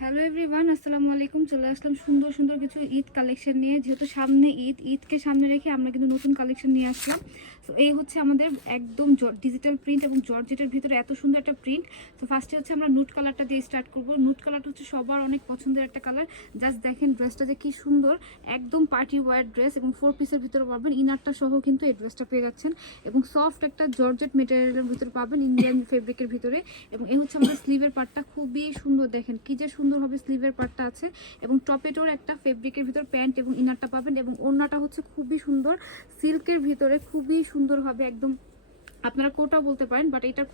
Hello everyone, আসসালামু আলাইকুম। চলে আসলাম সুন্দর সুন্দর কিছু ঈদ কালেকশন নিয়ে। যেহেতু সামনে ঈদকে সামনে রেখে আমরা কিন্তু নতুন কালেকশন নিয়ে আসলাম। তো এই হচ্ছে আমাদের একদম ডিজিটাল প্রিন্ট এবং জর্জেটের ভিতরে এত সুন্দর একটা প্রিন্ট। তো ফার্স্টে হচ্ছে আমরা নুট কালারটা দিয়ে স্টার্ট করব। নুট কালারটা হচ্ছে সবার অনেক পছন্দের একটা কালার। জাস্ট দেখেন ড্রেসটা যে কি সুন্দর, একদম পার্টি ওয়্যার ড্রেস এবং 4 পিসের ভিতরে পাবেন। ইনারটা সহ কিন্তু এই ড্রেসটা পেয়ে যাচ্ছেন এবং সফট একটা জর্জেট মেটেরিয়ালের ভিতরে পাবেন, ইন্ডিয়ান ফেব্রিকের ভিতরে। এবং এই হচ্ছে আমাদের স্লিভের পার্টটা, খুবই সুন্দর। দেখেন কি যে সুন্দরভাবে স্লিভের পার্টটা আছে এবং টপেটোর একটা ফেব্রিকের ভিতর প্যান্ট এবং ইনারটা পাবেন। এবং ওড়নাটা হচ্ছে খুবই সুন্দর, সিল্কের ভিতরে খুবই সুন্দর হবে। একদম আপনারা কোটা বলতে পারেন, বাট এটা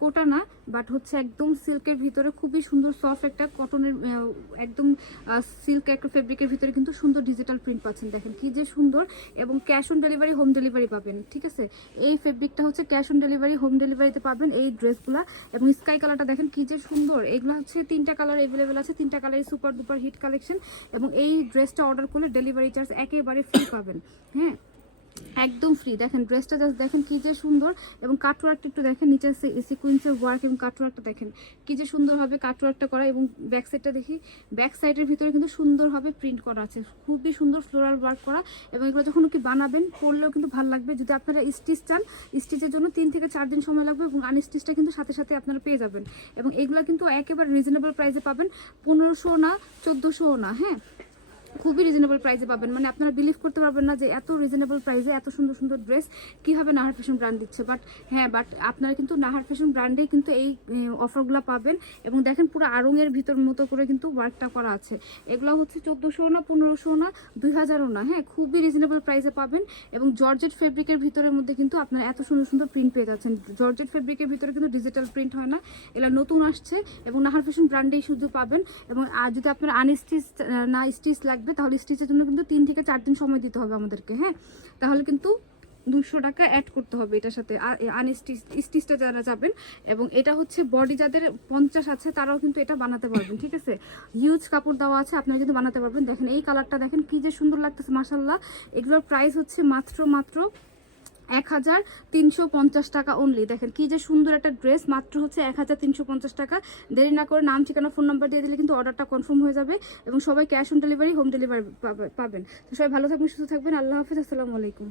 কোটা না, বাট হচ্ছে একদম সিল্কের ভিতরে খুবই সুন্দর সফট একটা কটনের একদম সিল্ক একটা ফেব্রিকের ভিতরে কিন্তু সুন্দর ডিজিটাল প্রিন্ট পাচ্ছেন। দেখেন কি যে সুন্দর। এবং cash on delivery, home delivery পাবেন। ঠিক আছে, এই ফেব্রিকটা হচ্ছে ক্যাশ অন ডেলিভারি, হোম ডেলিভারিতে পাবেন এই ড্রেসগুলা। এবং স্কাই কালারটা দেখেন কি যে সুন্দর। এগুলো হচ্ছে 3টা কালার অ্যাভেলেবেল আছে, 3টা colour super duper hit collection. এবং এই ড্রেসটা অর্ডার করলে ডেলিভারি চার্জ একেবারে ফ্রি পাবেন। হ্যাঁ, একদম ফ্রি। দেখেন ড্রেসটা জাস্ট দেখেন কি যে সুন্দর। এবং কাটওয়ার্কটা একটু দেখেন, নিচে সিকুয়েন্সের ওয়ার্ক এবং কাটওয়ার্কটা দেখেন কি যে সুন্দরভাবে কাটওয়ার্কটা করা। এবং ব্যাক সাইডটা দেখি, ব্যাক সাইডের ভিতরে কিন্তু সুন্দরভাবে প্রিন্ট করা আছে, খুবই সুন্দর ফ্লোরাল ওয়ার্ক করা। এবং এগুলো যখন কি বানাবেন পরলেও কিন্তু ভালো লাগবে। যদি আপনারা স্টিচ চান, স্টিচের জন্য 3 থেকে 4 দিন সময় লাগবে এবং আনস্টিচটা কিন্তু সাথে সাথে আপনারা পেয়ে যাবেন। এবং এগুলো কিন্তু একেবারে রিজনেবল প্রাইসে পাবেন, 1500 না, 1400 না। হ্যাঁ, খুবই রিজনেবল প্রাইসে পাবেন। মানে আপনারা বিলিভ করতে পারবেন না যে এত রিজনেবল প্রাইসে এত সুন্দর সুন্দর ড্রেস কীভাবে নাহার ফ্যাশন ব্র্যান্ড দিচ্ছে। বাট আপনারা কিন্তু নাহার ফ্যাশন ব্র্যান্ডেই কিন্তু এই অফারগুলো পাবেন। এবং দেখেন পুরো আড়ংয়ের ভিতর মতো করে কিন্তু ওয়ার্কটা করা আছে। এগুলো হচ্ছে 1400 না, 1500 না, 2000ও না। হ্যাঁ, খুবই রিজনেবল প্রাইসে পাবেন। এবং জর্জেট ফেব্রিকের ভিতরের মধ্যে কিন্তু আপনারা এত সুন্দর সুন্দর প্রিন্ট পেয়ে যাচ্ছেন। জর্জেট ফেব্রিকের ভিতরে কিন্তু ডিজিটাল প্রিন্ট হয় না, এগুলো নতুন আসছে এবং নাহার ফ্যাশন ব্র্যান্ডেই শুধু পাবেন। এবং আর যদি আপনার আনস্টিচ না স্টিচ লাগবে, তাহলে স্টিচের জন্য কিন্তু 3 থেকে 4 দিন সময় দিতে হবে আমাদেরকে। হ্যাঁ, তাহলে কিন্তু 200 টাকা অ্যাড করতে হবে এটার সাথে, স্টিচটা যারা যাবেন। এবং এটা হচ্ছে বডি যাদের 50 আছে তারাও কিন্তু এটা বানাতে পারবেন। ঠিক আছে, হিউজ কাপড় দেওয়া আছে, আপনারা কিন্তু বানাতে পারবেন। দেখেন এই কালারটা দেখেন কি যে সুন্দর লাগতেছে, মাশাল্লাহ। এগুলোর প্রাইস হচ্ছে মাত্র 1350 টাকা অনলি। দেখেন কি যে সুন্দর একটা ড্রেস, মাত্র হচ্ছে 1350 টাকা। দেরি না করে নাম, ঠিকানা, ফোন নাম্বার দিয়ে দিলে কিন্তু অর্ডারটা কনফার্ম হয়ে যাবে। এবং সবাই cash on delivery, home delivery পাবেন। তো সবাই ভালো থাকবেন, সুস্থ থাকবেন। আল্লাহ হাফেজ, আসসালামু আলাইকুম।